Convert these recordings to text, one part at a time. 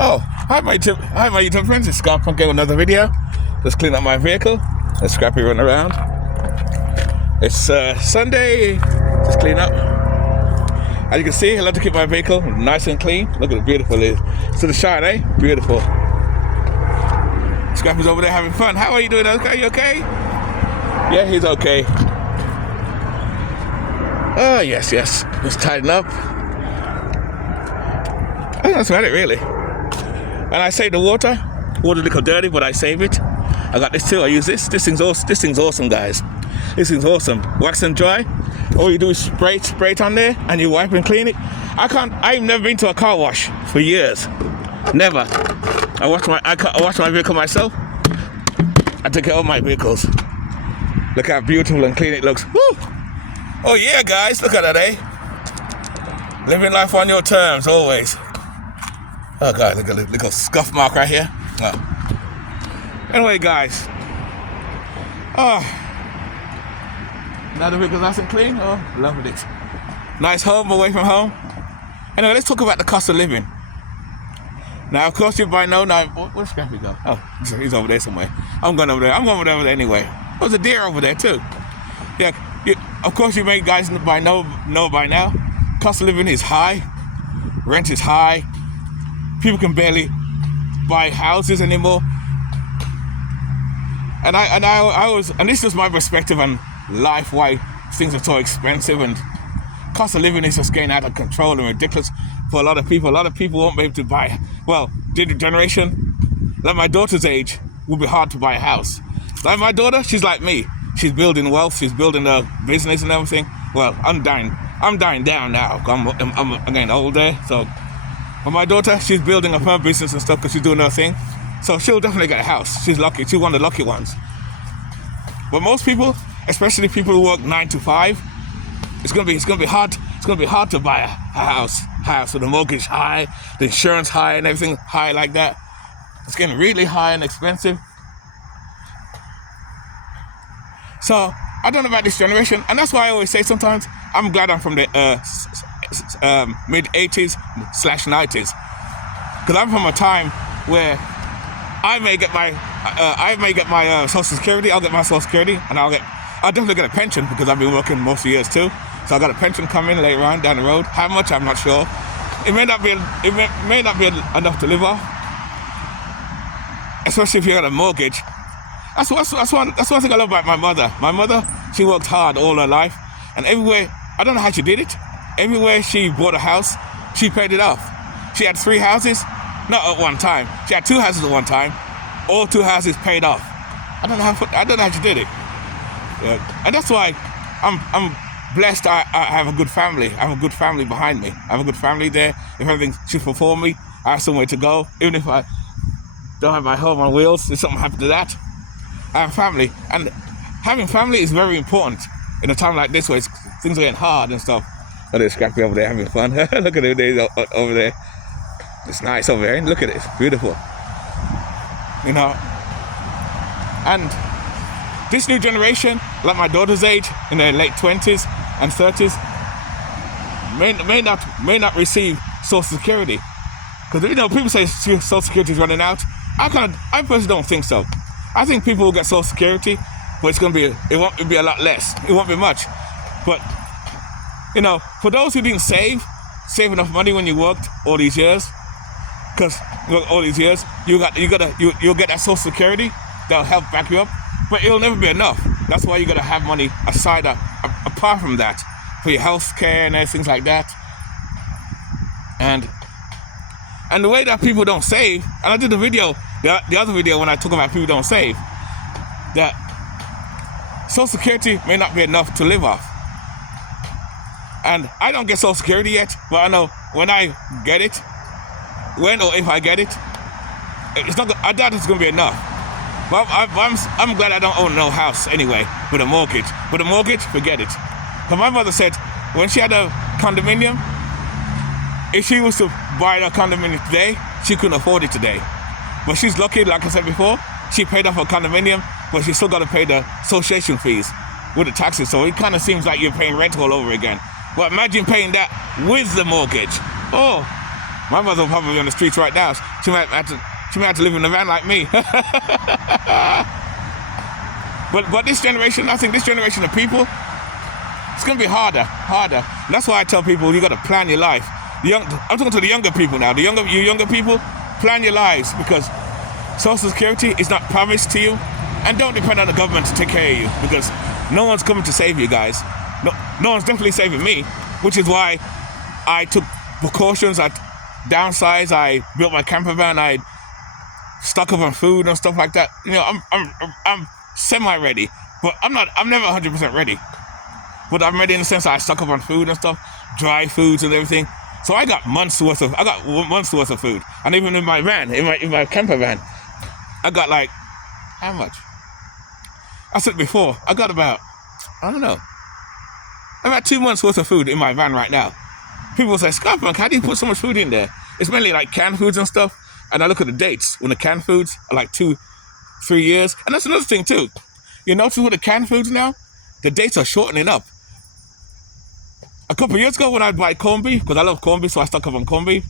Oh, hi my YouTube friends, it's Scott Punk with another video. Just clean up my vehicle. Let's Scrappy run around. It's Sunday, just clean up. As you can see, I love to keep my vehicle nice and clean. Look at how beautiful it is. So the shine, eh? Beautiful. Scrappy's over there having fun. How are you doing? Okay, you okay? Yeah, he's okay. Oh, yes. Just tighten up. I think that's about it, really. And I save the water. Water's a little dirty, but I save it. I got this too. I use this. This thing's awesome, guys. This thing's awesome. Wax and dry. All you do is spray it on there, and you wipe and clean it. I've never been to a car wash for years. Never. I wash my vehicle myself. I take care of my vehicles. Look how beautiful and clean it looks. Woo! Oh yeah, guys. Look at that, eh? Living life on your terms, always. Oh God, look at the little scuff mark right here. Oh. Anyway, guys. Oh. Now the vehicle's nice and clean. Oh, loving it. Nice home away from home. Anyway, let's talk about the cost of living. Now, of course, you might know now. Where's Scrappy go? Oh, he's over there somewhere. I'm going over there anyway. There's a deer over there too. Yeah. Of course, you may guys know by now. Cost of living is high. Rent is high. People can barely buy houses anymore. And this is my perspective on life, why things are so expensive, and cost of living is just getting out of control and ridiculous for a lot of people. A lot of people won't be able to buy. Well, the generation, like my daughter's age, will be hard to buy a house. Like my daughter, she's like me. She's building wealth. She's building a business and everything. Well, I'm dying down now. I'm getting older, so. But my daughter, she's building up her business and stuff because she's doing her thing. So she'll definitely get a house. She's lucky. She's one of the lucky ones. But most people, especially people who work 9 to 5, it's gonna be hard. It's gonna be hard to buy a house. So the mortgage high, the insurance high, and everything high like that. It's getting really high and expensive. So I don't know about this generation, and that's why I always say sometimes I'm glad I'm from the mid 80s / 90s, because I'm from a time where I may get my Social Security. I'll get my Social Security, and I'll definitely get a pension because I've been working most of the years too. So I got a pension coming later on down the road. How much, I'm not sure. It may not be enough to live off, especially if you got a mortgage. That's one thing I love about my mother. My mother, she worked hard all her life, and everywhere, I don't know how she did it. Everywhere she bought a house, she paid it off. She had 3 houses, not at one time. She had 2 houses at one time. All 2 houses paid off. I don't know how she did it. And that's why I'm blessed. I have a good family. I have a good family behind me. I have a good family there. If everything should fall for me, I have somewhere to go. Even if I don't have my home on wheels, if something happened to that, I have family. And having family is very important in a time like this where things are getting hard and stuff. Oh, there's Scrappy over there having fun. Look at it over there. It's nice over there. Look at it. It's beautiful. You know. And this new generation, like my daughter's age, in their late 20s and 30s, may not receive Social Security. Because, you know, people say Social Security is running out. I personally don't think so. I think people will get Social Security, but it won't be a lot less. It won't be much. But, you know, for those who didn't save enough money when you worked all these years, because all these years you'll get that Social Security that'll help back you up, but it'll never be enough. That's why you gotta have money aside apart from that for your health care and things like that. And the way that people don't save, and I did the other video when I talk about people don't save, that Social Security may not be enough to live off. And I don't get Social Security yet, but I know when I get it, when or if I get it, I doubt it's going to be enough. But I'm glad I don't own no house anyway with a mortgage. With a mortgage, forget it. But my mother said when she had a condominium, if she was to buy a condominium today, she couldn't afford it today. But she's lucky, like I said before, she paid off her condominium, but she still got to pay the association fees with the taxes. So it kind of seems like you're paying rent all over again. But imagine paying that with the mortgage. Oh, My mother will probably be on the streets right now. She might have to live in a van like me. But this generation, I think this generation of people, it's going to be harder. And that's why I tell people you got to plan your life. I'm talking to the younger people now. You younger people, plan your lives, because Social Security is not promised to you, and don't depend on the government to take care of you, because no one's coming to save you guys. No one's definitely saving me, which is why I took precautions. I downsized. I built my camper van. I stock up on food and stuff like that. You know, I'm semi-ready, but I'm never 100% ready. But I'm ready in the sense that I stock up on food and stuff, dry foods and everything. So I got months worth of food. And even in my van, in my camper van, I got like, how much? I said before, I got about 2 months worth of food in my van right now. People say, Scarpunk, how do you put so much food in there? It's mainly like canned foods and stuff. And I look at the dates when the canned foods are like 2-3 years. And that's another thing too. You notice with the canned foods now, the dates are shortening up. A couple of years ago when I'd buy corned beef, because I love corned beef, so I stock up on corned beef,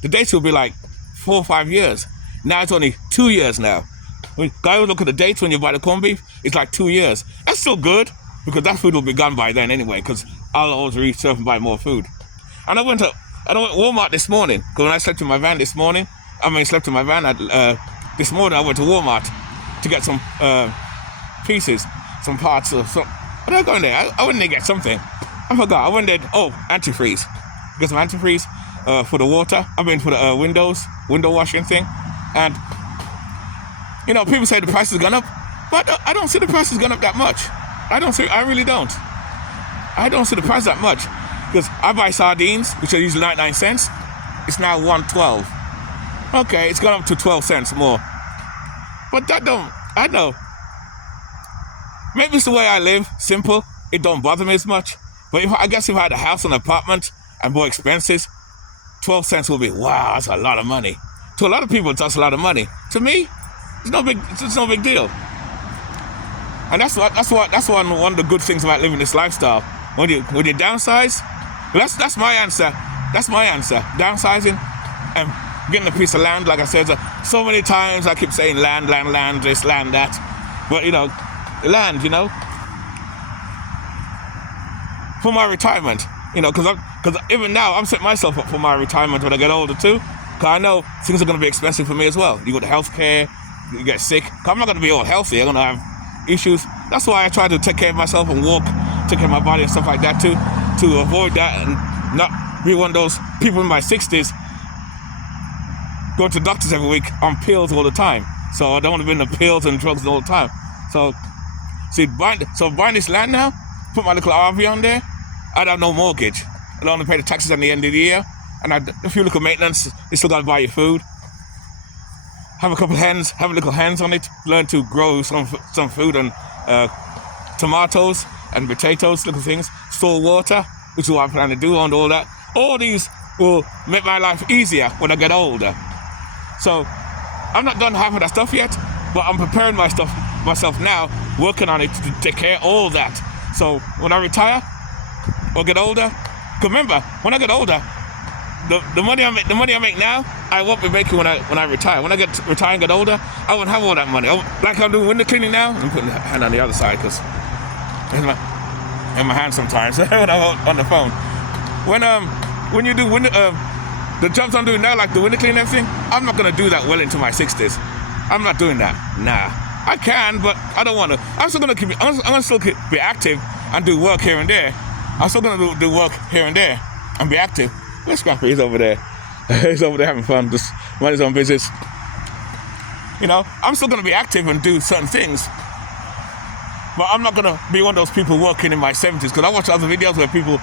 the dates will be like 4 or 5 years. Now it's only 2 years now. When I look at the dates when you buy the corned beef, it's like 2 years. That's still good, because that food will be gone by then anyway, because I'll always resurf and buy more food. And I went to Walmart this morning, because when I slept in my van this morning, this morning I went to Walmart to get some pieces, some parts of some. What did I go in there? I went in there to get something. I forgot. I went there. Antifreeze. Get some antifreeze for the water. I mean for the window washing thing. And you know, people say the price has gone up, but I don't see the price has gone up that much. I really don't. I don't see the price that much, because I buy sardines, which are usually 99 cents. It's now $1.12. Okay, it's gone up to 12 cents more. But I know. Maybe it's the way I live, simple. It don't bother me as much. But I guess if I had a house and an apartment and more expenses, 12 cents will be, wow, that's a lot of money. To a lot of people, that's a lot of money. To me, it's no big deal. And that's one of the good things about living this lifestyle. When you downsize, that's my answer. That's my answer. Downsizing and getting a piece of land, like I said, so many times I keep saying land, this, land, that. But, you know, land, you know, for my retirement, you know, because even now I'm setting myself up for my retirement when I get older too, because I know things are going to be expensive for me as well. You go to healthcare, you get sick. I'm not going to be all healthy. I'm going to have issues. That's why I try to take care of myself and walk, take care of my body and stuff like that too, to avoid that and not be one of those people in my 60s going to doctors every week on pills all the time. So I don't want to be in the pills and drugs all the time. So buying this land now, put my little RV on there, I'd have no mortgage. I'd only pay the taxes at the end of the year, and a few little maintenance. You still got to buy your food. Have a couple hens, have little hens on it. Learn to grow some food and tomatoes and potatoes, little things. Store water, which is what I plan to do, and all that. All these will make my life easier when I get older. So I'm not done half of that stuff yet, but I'm preparing myself now, working on it to take care of all that. So when I retire or get older, because remember, when I get older, the money I make now, I won't be making when I retire. When I retire and get older, I won't have all that money. Like I'm doing window cleaning now, I'm putting the hand on the other side because in my hand sometimes when I'm on the phone. When you do the jobs I'm doing now, like the window cleaning and everything, I'm not gonna do that well into my 60s. I'm not doing that. Nah. I can, but I don't want to. I'm still gonna be active and do work here and there. I'm still gonna do work here and there and be active. Let's Scrappy, he's over there. He's over there having fun, just mind his own business. You know, I'm still gonna be active and do certain things. But I'm not gonna be one of those people working in my 70s, because I watch other videos where people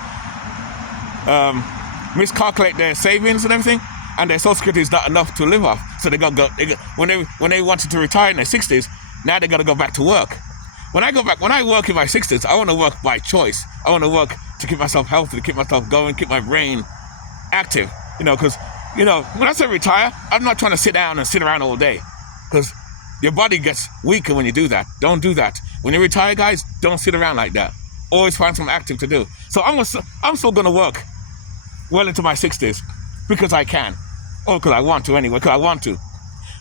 miscalculate their savings and everything, and their Social Security is not enough to live off. So when they wanted to retire in their 60s, now they gotta go back to work. When I work in my 60s, I want to work by choice. I want to work to keep myself healthy, to keep myself going, keep my brain active. You know, because, you know, when I say retire, I'm not trying to sit down and sit around all day, because your body gets weaker when you do that. Don't do that. When you retire, guys, don't sit around like that. Always find something active to do. So I'm still gonna work well into my 60s because I can. Oh, because I want to anyway, because I want to.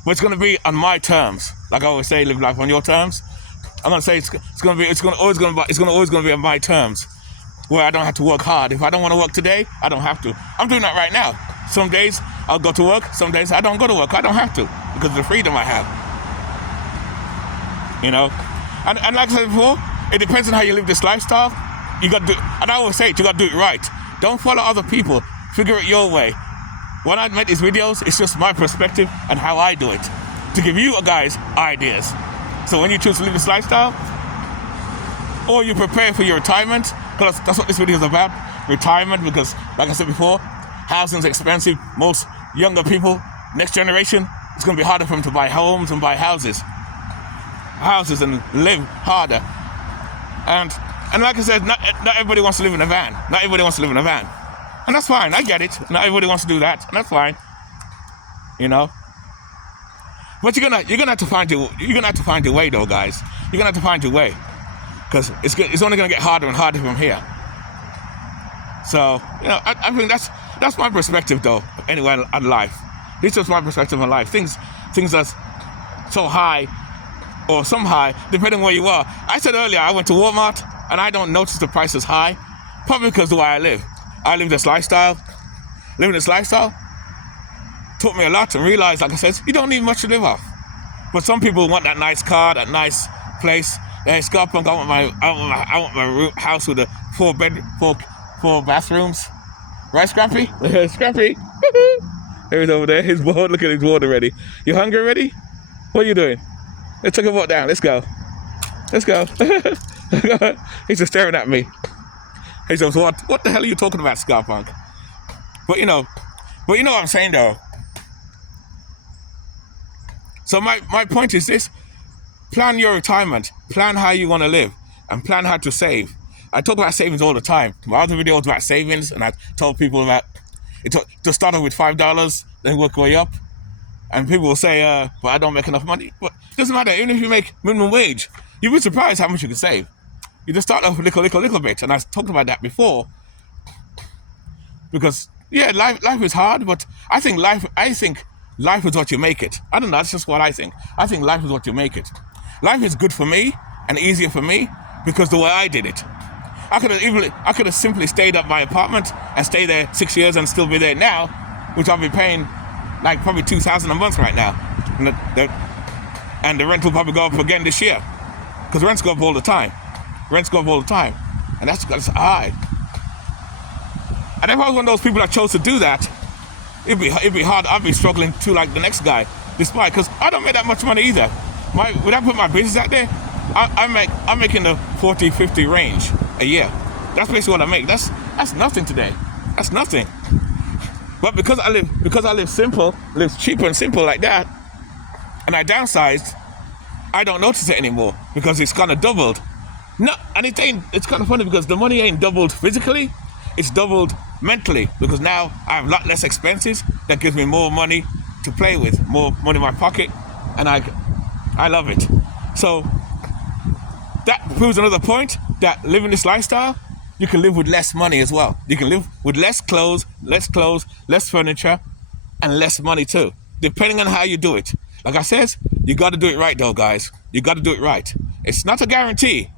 But it's going to be on my terms. Like I always say, live life on your terms. I'm going to say it's always going to be on my terms, where I don't have to work hard. If I don't want to work today, I don't have to. I'm doing that right now. Some days I'll go to work. Some days I don't go to work. I don't have to because of the freedom I have. You know, and like I said before, it depends on how you live this lifestyle. You got to do, and I always say it, you got to do it right. Don't follow other people. Figure it your way. When I make these videos, it's just my perspective and how I do it to give you guys ideas. So when you choose to live this lifestyle, or you prepare for your retirement, because that's what this video is about, retirement, because like I said before, housing's expensive. Most younger people, next generation, it's going to be harder for them to buy homes and buy houses and live harder. And like I said, not everybody wants to live in a van. Not everybody wants to live in a van. And that's fine, I get it. Not everybody wants to do that, and that's fine. You know? But you're gonna have to find your way though, guys. You're gonna have to find your way. Because it's only gonna get harder and harder from here. So, you know, I think that's my perspective though, anyway, on life. This is my perspective on life. Things that's so high or some high, depending where you are. I said earlier I went to Walmart and I don't notice the prices high, probably because of the way I live. I live this lifestyle. Living this lifestyle taught me a lot and realized, like I said, you don't need much to live off. But some people want that nice car, that nice place. Hey, Scott Punk, I want my house with four bathrooms. Right, Scrappy? Scrappy. There he's over there. He's bored. Look at his board already. You hungry already? What are you doing? Let's take a walk down. Let's go. Let's go. He's just staring at me. He says, what the hell are you talking about, Scott Punk? But you know what I'm saying though. So my point is this: plan your retirement, plan how you want to live, and plan how to save. I talk about savings all the time. My other videos about savings, and I told people about it to start off with $5, then work your way up. And people will say, but I don't make enough money. But it doesn't matter, even if you make minimum wage, you'd be surprised how much you can save. You just start off with little bit, and I talked about that before. Because yeah, life is hard, but I think life is what you make it. I don't know, that's just what I think. I think life is what you make it. Life is good for me and easier for me because the way I did it. I could have simply stayed at my apartment and stay there 6 years and still be there now, which I'll be paying like probably $2,000 a month right now, and the rent will probably go up again this year because rents go up all the time. And that's high. And if I was one of those people that chose to do that, it'd be hard. I'd be struggling too, like the next guy, despite, because I don't make that much money either. When I put my business out there, I'm making the 40, 50 range a year. That's basically what I make. That's nothing today. That's nothing. But because I live simple, live cheaper and simple like that, and I downsized, I don't notice it anymore because it's kind of doubled. No, and it's kind of funny because the money ain't doubled physically, it's doubled mentally, because now I have a lot less expenses that gives me more money to play with, more money in my pocket, and I love it. So that proves another point that living this lifestyle, you can live with less money as well. You can live with less clothes, less furniture, and less money too, depending on how you do it. Like I said, you got to do it right though, guys. You got to do it right. It's not a guarantee.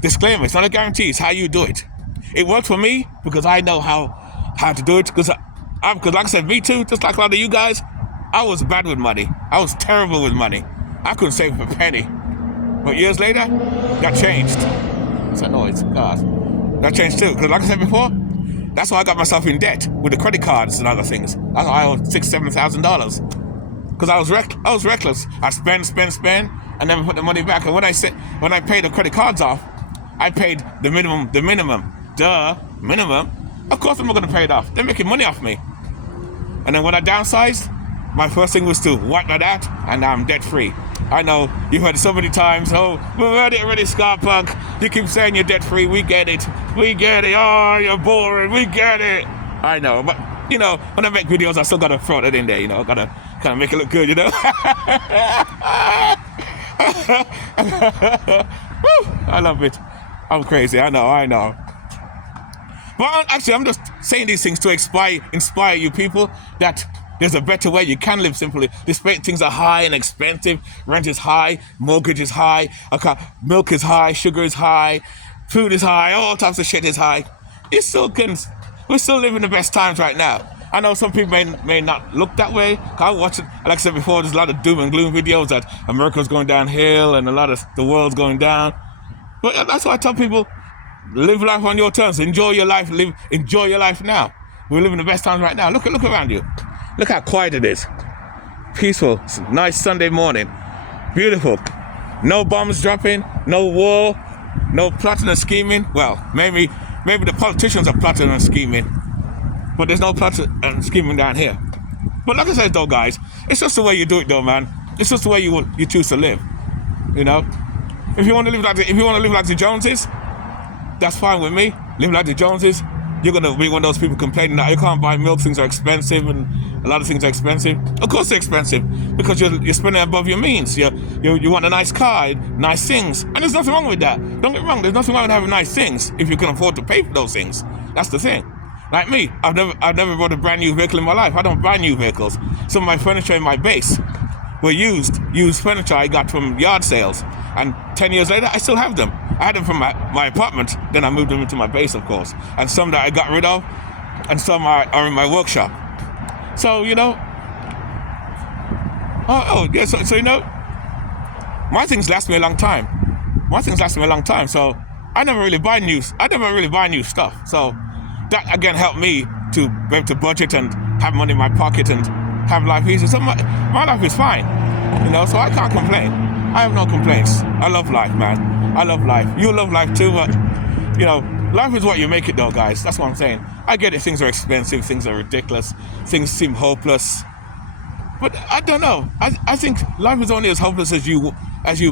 Disclaimer, it's not a guarantee, it's how you do it. It worked for me because I know how to do it, because like I said, me too, just like a lot of you guys, I was bad with money. I was terrible with money. I couldn't save a penny. But years later, that changed. It's a noise, God. That changed too, because like I said before, that's why I got myself in debt with the credit cards and other things. That's why I owed $6,000-$7,000. Because I was reckless. I spend, and never put the money back. And when I paid the credit cards off, I paid the minimum. Minimum. Of course I'm not going to pay it off. They're making money off me. And then when I downsized, my first thing was to wipe that out, and now I'm debt free. I know you've heard it so many times. Oh, we've heard it already, Scott Punk. You keep saying you're debt free. We get it. Oh, you're boring. We get it. I know, but you know, when I make videos, I still gotta throw that in there. You know, gotta kind of make it look good. You know. Woo, I love it. I'm crazy. I know. But actually, I'm just saying these things to inspire you people that There's a better way. You can live simply. Despite things are high and expensive, rent is high, mortgage is high, milk is high, sugar is high, food is high, all types of shit is high. We're still living the best times right now. I know some people may not look that way. I watch it, like I said before, there's a lot of doom and gloom videos that America's going downhill and a lot of the world's going down. But that's why I tell people, live life on your terms. Enjoy your life. Enjoy your life now. We're living the best times right now. Look around you. Look how quiet it is. Peaceful. It's a nice Sunday morning. Beautiful. No bombs dropping. No war. No plotting and scheming. Well, maybe the politicians are plotting and scheming, but there's no plotting and scheming down here. But like I said, though, guys, it's just the way you do it, though, man. It's just the way you choose to live. You know, if you want to live like the Joneses, that's fine with me. Live like the Joneses. You're gonna be one of those people complaining that you can't buy milk, things are expensive, and a lot of things are expensive. Of course they're expensive, because you're spending above your means. You want a nice car, nice things, and there's nothing wrong with that. Don't get me wrong, there's nothing wrong with having nice things if you can afford to pay for those things. That's the thing. Like me, I've never bought a brand new vehicle in my life. I don't buy new vehicles. Some of my furniture in my base were used furniture I got from yard sales, and 10 years later I still have them. I had them from my apartment, then I moved them into my base, of course, and some that I got rid of, and some are in my workshop. So, you know, so you know, my things last me a long time. So I never really buy new stuff. So that again helped me to be able to budget and have money in my pocket and have life easy. So my life is fine, you know, so I can't complain. I have no complaints. I love life, man. I love life. You love life too, but, you know, life is what you make it, though, guys. That's what I'm saying. I get it. Things are expensive. Things are ridiculous. Things seem hopeless. But I don't know. I think life is only as hopeless as you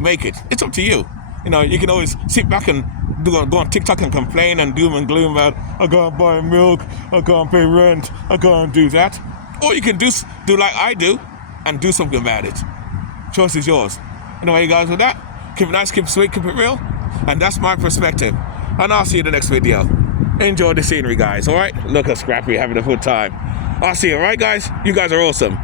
make it. It's up to you. You know, you can always sit back and go on TikTok and complain and doom and gloom about, I can't buy milk, I can't pay rent, I can't do that. Or you can do like I do and do something about it. Choice is yours. Anyway, you guys, with that, keep it nice, keep it sweet, keep it real. And that's my perspective. And I'll see you in the next video. Enjoy the scenery, guys, all right? Look at Scrappy having a good time. I'll see you, all right, guys? You guys are awesome.